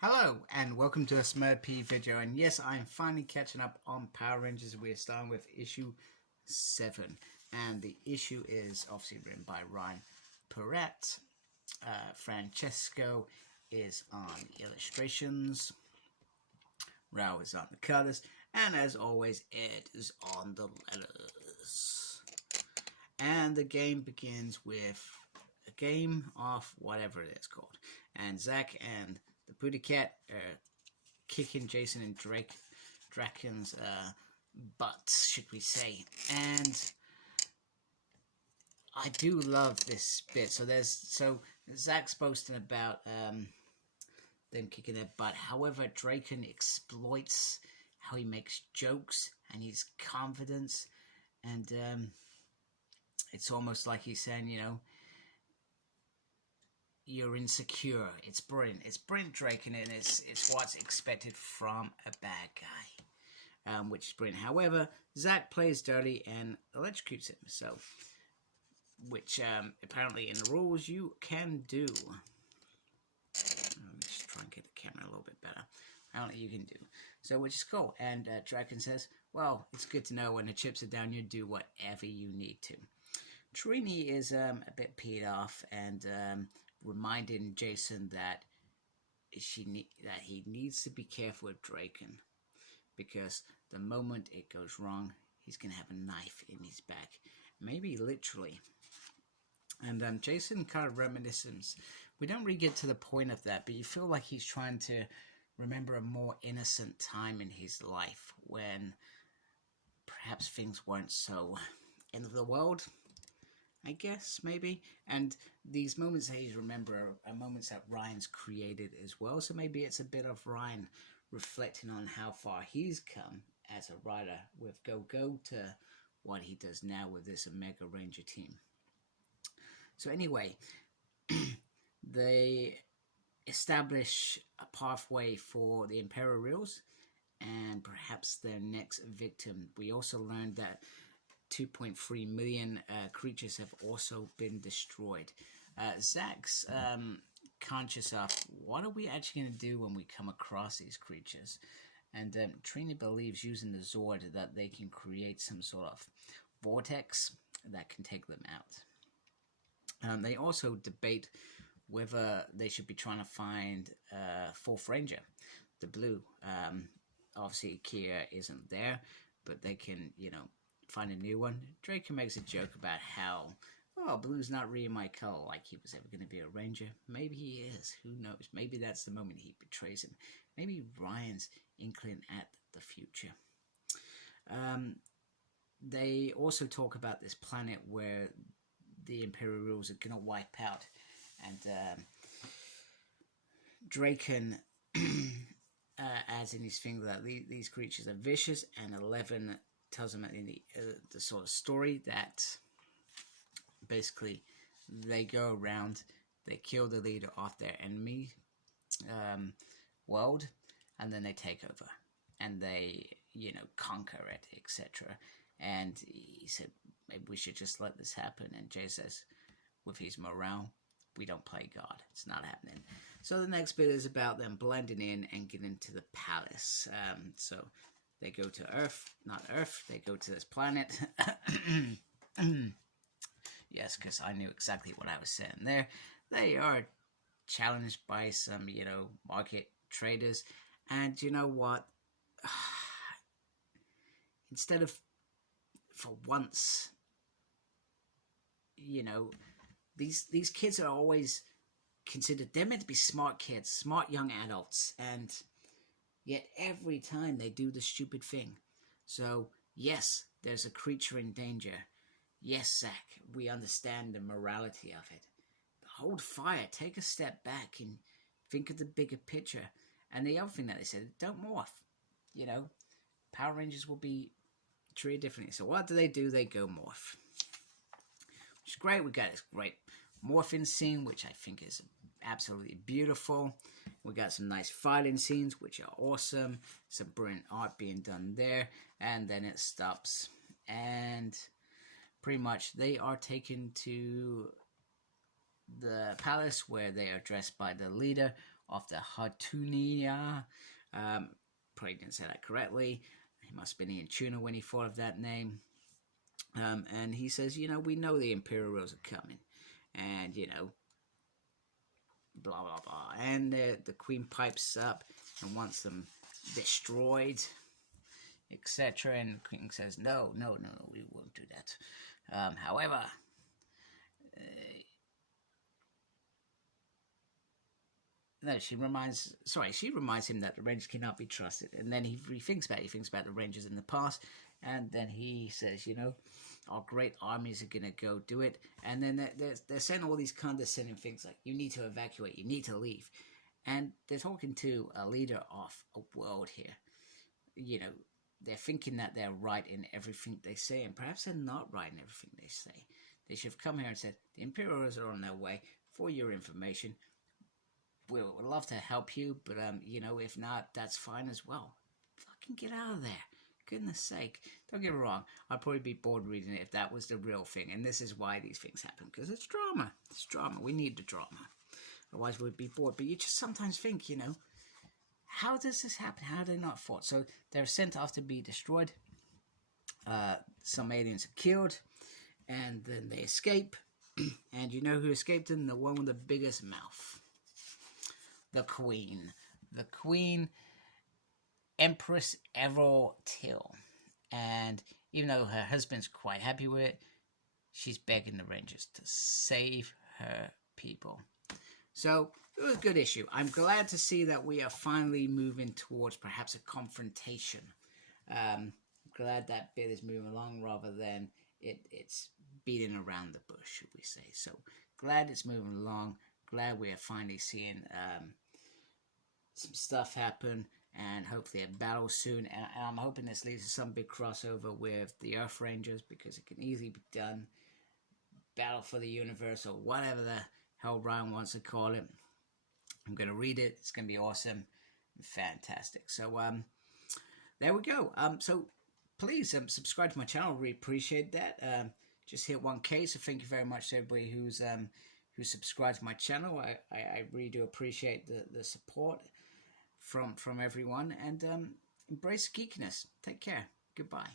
Hello and welcome to a Smurpy video, and yes, I'm finally catching up on Power Rangers. We're starting with issue 7, and the issue is obviously written by Ryan Parrot. Francesco is on illustrations, Rao is on the colors, and as always, Ed is on the letters. And the game begins with a game of whatever it is called, and Zach and the Booty Cat are kicking Jason and Draken's butts, should we say. And I do love this bit. So Zach's boasting about them kicking their butt. However, Draken exploits how he makes jokes and his confidence. And it's almost like he's saying, you know, you're insecure. It's brilliant. It's brilliant, Draken, and it's what's expected from a bad guy, which is brilliant. However, Zach plays dirty and electrocutes him. So, which apparently in the rules you can do. Let me just try and get the camera a little bit better. Apparently you can do. So, which is cool. And Draken says, "Well, it's good to know when the chips are down, you do whatever you need to." Trini is a bit peed off and reminding Jason that he needs to be careful with Draken, because the moment it goes wrong, he's gonna have a knife in his back, maybe literally. And Jason kind of reminiscence. We don't really get to the point of that, but you feel like he's trying to remember a more innocent time in his life when perhaps things weren't so end of the world, I guess, maybe. And these moments that he's remember are moments that Ryan's created as well. So maybe it's a bit of Ryan reflecting on how far he's come as a writer with Go-Go to what he does now with this Omega Ranger team. So anyway, they establish a pathway for the Imperials and perhaps their next victim. We also learned that 2.3 million creatures have also been destroyed. Zach's conscious of what are we actually going to do when we come across these creatures, and Trini believes using the Zord that they can create some sort of vortex that can take them out. They also debate whether they should be trying to find Fourth Ranger, the Blue. Obviously Kia isn't there, but they can, you know, find a new one. Draken makes a joke about how, oh, Blue's not really my color, like he was ever going to be a ranger. Maybe he is, who knows. Maybe that's the moment he betrays him. Maybe Ryan's inkling at the future. They also talk about this planet where the Imperials are going to wipe out, and Draken adds in his thing that these creatures are vicious, and 11 tells them in the sort of story that basically they go around, they kill the leader of their enemy world, and then they take over and they, you know, conquer it, etc. And he said maybe we should just let this happen, and Jay says with his morale, we don't play God, it's not happening. So the next bit is about them blending in and getting to the palace. So they go to Earth, not Earth, they go to this planet. Yes, because I knew exactly what I was saying there. They are challenged by some, you know, market traders. And you know what? Instead of, for once, you know, these kids are always considered, they're meant to be smart kids, smart young adults, and yet every time they do the stupid thing. So, yes, there's a creature in danger. Yes, Zach, we understand the morality of it. But hold fire, take a step back and think of the bigger picture. And the other thing that they said, don't morph. You know, Power Rangers will be treated differently. So what do? They go morph. Which is great. We got this great morphing scene, which I think is absolutely beautiful. We got some nice fighting scenes, which are awesome. Some brilliant art being done there. And then it stops. And pretty much they are taken to the palace where they are dressed by the leader, of the Hartunia. Probably didn't say that correctly. He must have been Ian Tuna when he thought of that name. And he says, we know the Imperial Rose are coming. And, blah, blah, blah. And the Queen pipes up and wants them destroyed, etc. And the Queen says, no, we won't do that. However, she reminds him that the Rangers cannot be trusted. And then he thinks about it. He thinks about the Rangers in the past. And then he says, our great armies are going to go do it. And then they're saying all these condescending things like, you need to evacuate, you need to leave. And they're talking to a leader of a world here. They're thinking that they're right in everything they say. And perhaps they're not right in everything they say. They should have come here and said, the Imperials are on their way. For your information, we'd love to help you. But, if not, that's fine as well. Fucking get out of there. Goodness sake. Don't get me wrong. I'd probably be bored reading it if that was the real thing. And this is why these things happen. Because it's drama. It's drama. We need the drama. Otherwise we'd be bored. But you just sometimes think, how does this happen? How do they not fought? So they're sent off to be destroyed. Some aliens are killed. And then they escape. And you know who escaped them? The one with the biggest mouth. The Queen. The Queen... Empress Errol Till. And even though her husband's quite happy with it, she's begging the Rangers to save her people. So it was a good issue. I'm glad to see that we are finally moving towards perhaps a confrontation. Glad that bit is moving along rather than it's beating around the bush, should we say. So glad it's moving along. Glad we are finally seeing some stuff happen. And hopefully a battle soon. And I'm hoping this leads to some big crossover with the Earth Rangers, because it can easily be done. Battle for the Universe, or whatever the hell Ryan wants to call it. I'm going to read it. It's going to be awesome. Fantastic. So, there we go. So, please subscribe to my channel. I really appreciate that. Just hit 1K. So, thank you very much to everybody who's subscribed to my channel. I really do appreciate the support from everyone, and embrace geekiness. Take care. Goodbye.